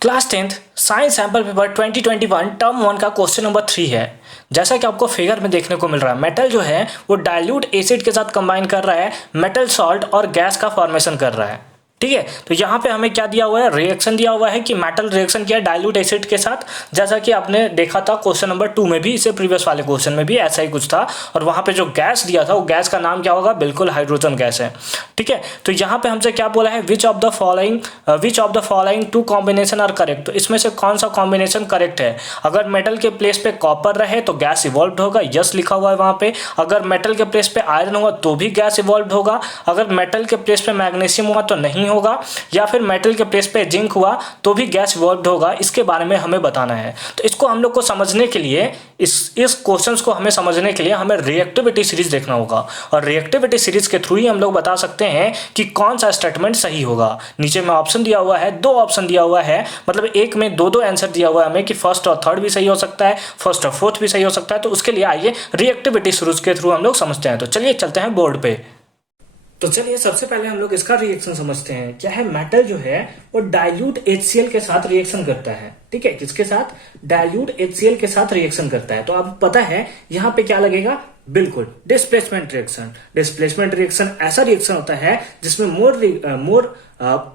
Class 10th science sample paper 2021 term 1 का question number 3 है। जैसा कि आपको फिगर में देखने को मिल रहा है, मेटल जो है वो डाइल्यूट एसिड के साथ कंबाइन कर रहा है, मेटल सॉल्ट और गैस का फॉर्मेशन कर रहा है। ठीक है, तो यहाँ पे हमें क्या दिया हुआ है, रिएक्शन दिया हुआ है कि मेटल रिएक्शन किया डाइल्यूट एसिड के साथ, जैसा कि आपने देखा था क्वेश्चन नंबर 2 में भी, इससे प्रीवियस वाले क्वेश्चन में भी ऐसा ही कुछ था। और वहाँ पे जो गैस दिया था वो गैस का नाम क्या होगा, बिल्कुल हाइड्रोजन गैस है। ठीक है, तो यहाँ पे हमसे क्या बोला है, which of the following two combination are correct. तो इसमें से कौन सा कॉम्बिनेशन करेक्ट है। अगर मेटल के प्लेस पे कॉपर रहे तो गैस इवॉल्व होगा, यस लिखा हुआ है वहाँ पे। अगर मेटल के प्लेस पे आयरन होगा तो भी गैस इवॉल्व होगा। अगर मेटल के प्लेस पे मैग्नीशियम हुआ तो नहीं होगा, या फिर मेटल के प्लेस पे जिंक हुआ तो भी गैस इवॉल्व होगा। इसके बारे में हमें बताना है। तो इसको हम लोग को समझने के लिए, इस क्वेश्चंस को हमें समझने के लिए हमें रिएक्टिविटी सीरीज देखना होगा, और रिएक्टिविटी सीरीज के थ्रू ही हम लोग बता सकते हैं कि कौन सा स्टेटमेंट सही होगा। नीचे में ऑप्शन दिया हुआ है, 2 ऑप्शन दिया हुआ है, मतलब एक में 2 आंसर दिया हुआ है हमें कि फर्स्ट और थर्ड भी सही हो सकता है, फर्स्ट और फोर्थ भी सही हो सकता है। तो उसके लिए आइए रिएक्टिविटी सीरीज के थ्रू हम लोग समझते हैं। तो चलिए चलते हैं बोर्ड पे। तो चलिए सबसे पहले हम लोग इसका रिएक्शन समझते हैं। क्या है, मेटल जो है वो डाइल्यूट HCl के साथ रिएक्शन करता है। ठीक है, किसके साथ, डाइल्यूट HCl के साथ रिएक्शन करता है। तो आपको पता है यहाँ पे क्या लगेगा, बिल्कुल डिस्प्लेसमेंट रिएक्शन। डिस्प्लेसमेंट रिएक्शन ऐसा रिएक्शन होता है जिसमें more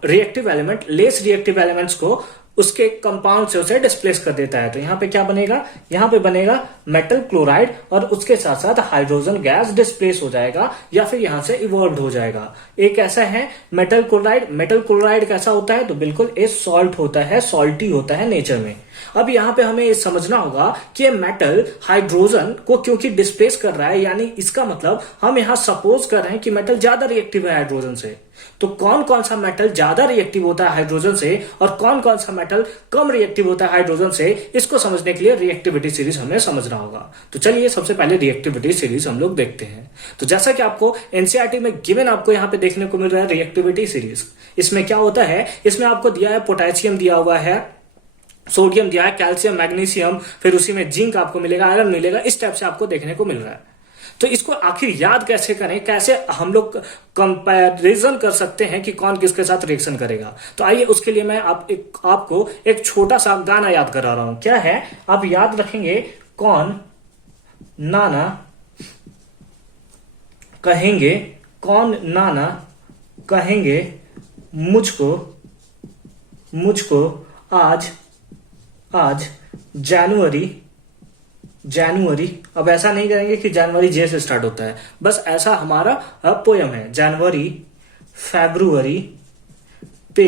reactive element less reactive elements को उसके कंपाउंड से उसे डिस्प्लेस कर देता है। तो यहाँ पे क्या बनेगा, यहाँ पे बनेगा मेटल क्लोराइड, और उसके साथ साथ हाइड्रोजन गैस डिस्प्लेस हो जाएगा या फिर यहाँ से इवॉल्व हो जाएगा। एक ऐसा है मेटल क्लोराइड। मेटल क्लोराइड कैसा होता है, तो बिल्कुल एक सॉल्ट होता है, सॉल्टी होता है नेचर में। अब यहाँ पे हमें ये समझना होगा कि मेटल हाइड्रोजन को क्योंकि डिस्प्लेस कर रहा है, यानी इसका मतलब हम यहाँ सपोज कर रहे हैं कि मेटल ज्यादा रिएक्टिव है हाइड्रोजन से। तो कौन कौन सा मेटल ज्यादा रिएक्टिव होता है हाइड्रोजन से और कौन कौन सा मेटल कम रिएक्टिव होता है हाइड्रोजन से, इसको समझने के लिए रिएक्टिविटी सीरीज हमें समझना होगा। तो चलिए सबसे पहले रिएक्टिविटी सीरीज हम लोग देखते हैं। तो जैसा कि आपको एनसीईआरटी में गिवन आपको यहाँ पे देखने को मिल रहा है रिएक्टिविटी सीरीज, इसमें क्या होता है, इसमें आपको दिया है पोटेशियम दिया हुआ है, सोडियम दिया है, कैल्शियम, मैग्नीशियम, फिर उसी में जिंक आपको मिलेगा, आयरन मिलेगा, इस टाइप से आपको देखने को मिल रहा है। तो इसको आखिर याद कैसे करें, कैसे हम लोग कंपैरिजन कर सकते हैं कि कौन किसके साथ रिएक्शन करेगा। तो आइए उसके लिए मैं आपको एक छोटा सा गाना याद करा रहा हूं। क्या है, आप याद रखेंगे, कौन नाना कहेंगे, कौन नाना कहेंगे मुझको आज जनवरी। अब ऐसा नहीं करेंगे कि जनवरी जे से स्टार्ट होता है, बस ऐसा हमारा पोयम है। जनवरी फरवरी पे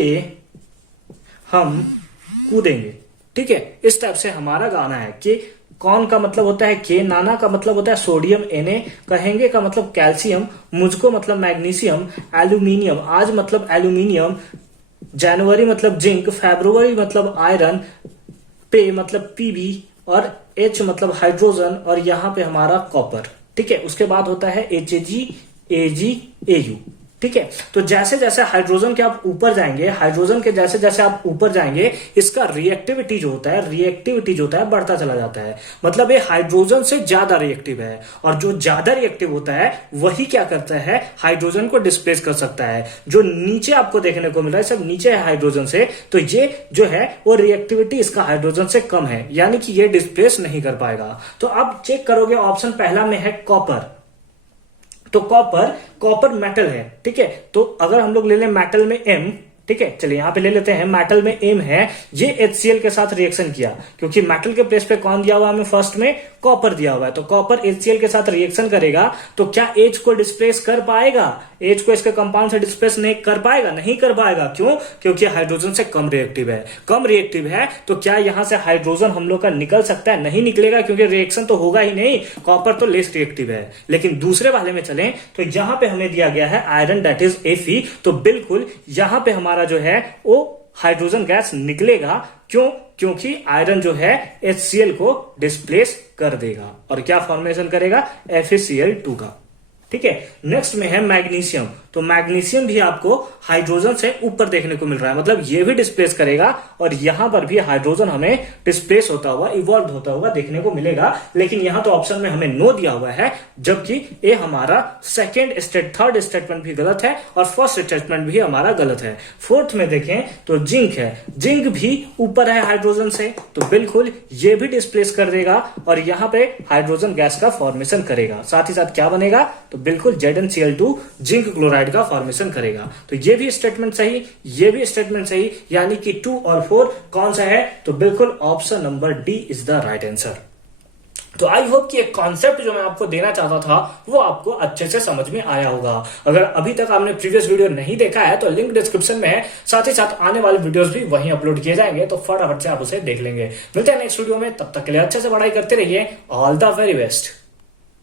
हम कूदेंगे। ठीक है, इस टाइप से हमारा गाना है कि कौन का मतलब होता है के, नाना का मतलब होता है सोडियम Na, कहेंगे का मतलब कैल्शियम, मुझको मतलब मैग्नीशियम, एल्यूमिनियम आज मतलब एल्यूमिनियम, जनवरी मतलब जिंक, फरवरी मतलब आयरन, पे मतलब Pb, और H मतलब हाइड्रोजन, और यहां पे हमारा कॉपर। ठीक है, उसके बाद होता है Hg Ag Au। ठीक है, तो जैसे जैसे हाइड्रोजन के आप ऊपर जाएंगे, हाइड्रोजन के जैसे जैसे आप ऊपर जाएंगे, इसका रिएक्टिविटी जो होता है बढ़ता चला जाता है। मतलब ये हाइड्रोजन से ज्यादा रिएक्टिव है, और जो ज्यादा रिएक्टिव होता है वही क्या करता है, हाइड्रोजन को डिस्प्लेस कर सकता है। जो नीचे आपको देखने को मिल रहा है सब नीचे है हाइड्रोजन से, तो ये जो है वो रिएक्टिविटी इसका हाइड्रोजन से कम है, यानी कि ये डिस्प्लेस नहीं कर पाएगा। तो अब चेक करोगे, ऑप्शन पहला में है कॉपर। तो कॉपर मेटल है। ठीक है, तो अगर हम लोग ले लें मेटल में M, ठीक है, चलिए यहां पे ले लेते हैं, मेटल में M है, ये HCl के साथ रिएक्शन किया, क्योंकि मेटल के प्लेस पे कौन दिया हुआ है हमें, फर्स्ट में कॉपर दिया हुआ है। तो कॉपर HCl के साथ रिएक्शन करेगा, तो क्या H को डिस्प्लेस कर पाएगा, H को इसके कंपाउंड से डिस्प्लेस नहीं कर पाएगा, नहीं कर पाएगा। क्यों, क्योंकि हाइड्रोजन से कम रिएक्टिव है। तो क्या यहां से हाइड्रोजन हम लोग का निकल सकता है, नहीं निकलेगा, क्योंकि रिएक्शन तो होगा ही नहीं, कॉपर तो लेस रिएक्टिव है। लेकिन दूसरे वाले में चलें तो यहां पे हमें दिया गया है आयरन, दैट इज Fe, तो बिल्कुल यहां पे हमारा जो है वो हाइड्रोजन गैस निकलेगा। क्यों, क्योंकि आयरन जो है HCl को डिस्प्लेस कर देगा, और क्या फॉर्मेशन करेगा, FeCl2 का। ठीक है, नेक्स्ट में है मैग्नीशियम। तो मैग्नीशियम भी आपको हाइड्रोजन से ऊपर देखने को मिल रहा है, मतलब ये भी डिस्प्लेस करेगा और यहां पर भी हाइड्रोजन हमें डिस्प्लेस होता हुआ, इवॉल्व होता हुआ देखने को मिलेगा। लेकिन यहां तो ऑप्शन में हमें नो दिया हुआ है, जबकि ये हमारा थर्ड स्टेटमेंट भी गलत है और फर्स्ट स्टेटमेंट भी हमारा गलत है। फोर्थ में देखें तो जिंक है, जिंक भी ऊपर है हाइड्रोजन से, तो बिल्कुल ये भी डिस्प्लेस कर देगा और यहां पे हाइड्रोजन गैस का फॉर्मेशन करेगा। साथ ही साथ क्या बनेगा, तो बिल्कुल ZnCl2 जिंक क्लोराइड का फॉर्मेशन करेगा। तो ये भी स्टेटमेंट सही, ये भी स्टेटमेंट सही, यानी कि 2 और 4 कौन सा है, तो बिल्कुल option number D is the right answer. तो आई होप कि एक कॉन्सेप्ट जो मैं आपको देना चाहता था वो आपको अच्छे से समझ में आया होगा। अगर अभी तक आपने प्रीवियस वीडियो नहीं देखा है तो लिंक डिस्क्रिप्शन में है, साथ ही साथ आने वाले वीडियोस भी वहीं अपलोड किए जाएंगे, तो फटाफट से आप उसे देख लेंगे। मिलते हैं नेक्स्ट वीडियो में, तब तक के लिए अच्छे से पढ़ाई करते रहिए। All the very best.